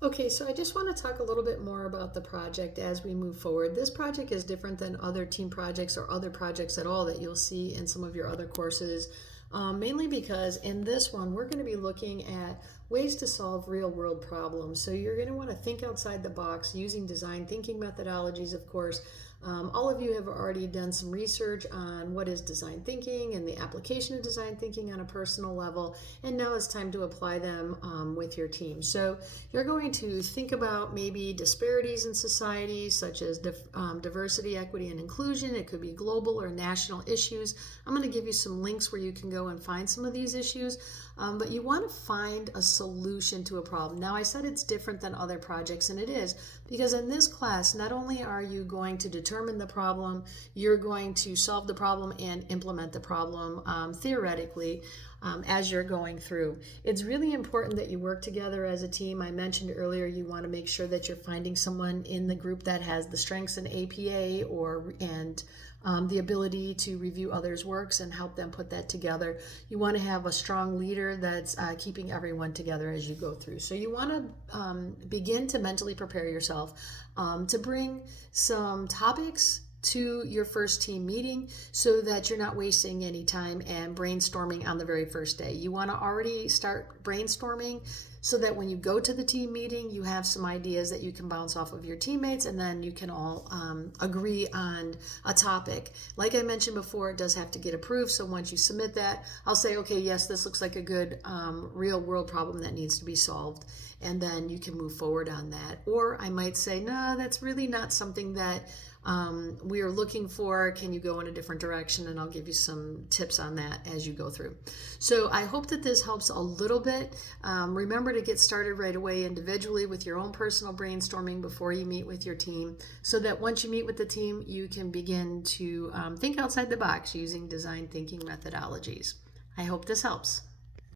Okay, so I just want to talk a little bit more about the project as we move forward. This project is different than other team projects or other projects at all that you'll see in some of your other courses, mainly because in this one we're going to be looking at ways to solve real world problems. So you're going to want to think outside the box using design thinking methodologies, of course. All of you have already done some research on what is design thinking and the application of design thinking on a personal level, and now it's time to apply them with your team. So you're going to think about maybe disparities in society, such as diversity, equity, and inclusion. It could be global or national issues. I'm going to give you some links where you can go and find some of these issues, but you want to find a solution to a problem. Now, I said it's different than other projects, and it is, because in this class, not only are you going to determine the problem, you're going to solve the problem and implement the problem theoretically as you're going through. It's really important that you work together as a team. I mentioned earlier you want to make sure that you're finding someone in the group that has the strengths in APA and the ability to review others' works and help them put that together. You want to have a strong leader that's keeping everyone together as you go through. So you want to begin to mentally prepare yourself to bring some topics to your first team meeting so that you're not wasting any time and brainstorming on the very first day. You want to already start brainstorming so that when you go to the team meeting, you have some ideas that you can bounce off of your teammates, and then you can all agree on a topic. Like I mentioned before, it does have to get approved. So once you submit that, I'll say, okay, yes, this looks like a good real world problem that needs to be solved. And then you can move forward on that. Or I might say, no, that's really not something that we are looking for. Can you go in a different direction? And I'll give you some tips on that as you go through. So I hope that this helps a little bit. Remember to get started right away individually with your own personal brainstorming before you meet with your team, so that once you meet with the team, you can begin to think outside the box using design thinking methodologies. I hope this helps.